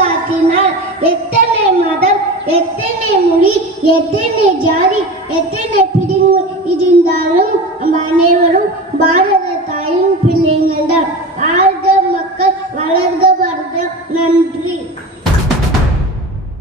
காத்தினால் எத்தனை மதம், எத்தனை மொழி, எத்தனை ஜாதி, எத்தனை பிரிவு இருந்தாலும் அனைவரும் பாரத தாயின் பிள்ளைகள் தான். ஆழ்க மக்கள், வளர்க பாரதம். நன்றி.